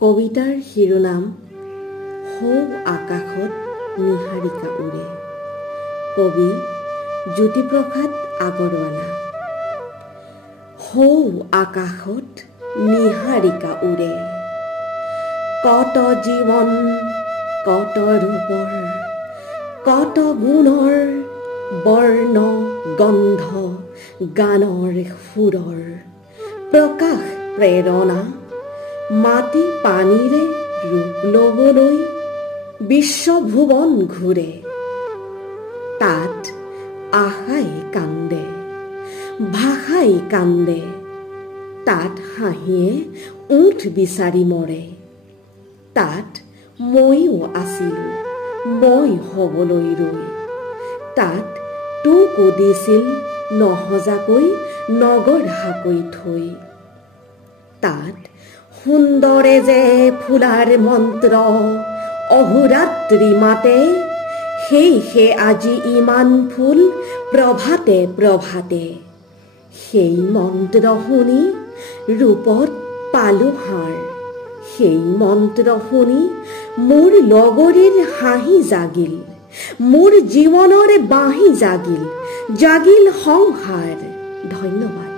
কবিতাৰ শিৰোনাম সৌ আকাশত নিহাৰিকা উৰে। কবি জ্যোতিপ্ৰসাদ আগৰৱালা। সৌ আকাশত নিহাৰিকা উৰে, কত জীৱন কত ৰূপৰ, কত গুণৰ বৰ্ণ গন্ধ গানৰ সুৰৰ, প্ৰকাশ প্ৰেৰণা মাটি পানীৰে ৰূপ ল'বলৈ বিশ্বভুৱন ঘূৰে। তাত আশাই কান্দে ভাষাই কান্দে, তাত হাঁহিয়ে উঠ বিচাৰি মৰে। তাত ময়ো আছিলোঁ মই হ'বলৈ ৰৈ, তাত তোকো দিছিল নহজাকৈ নগঢ়াকৈ থৈ। তাত সুন্দৰে যে ফুলাৰ মন্ত্ৰ অহোৰাত্ৰি মাতে, সেয়ে আজি ইমান ফুল প্ৰভাতে প্ৰভাতে। সেই মন্ত্ৰ শুনি ৰূপত পালো হাৰ, সেই মন্ত্ৰ শুনি মোৰ লগৰীৰ হাঁহি জাগিল, মোৰ জীৱনৰ বাঁহী জাগিল, জাগিল সংসাৰ। ধন্যবাদ।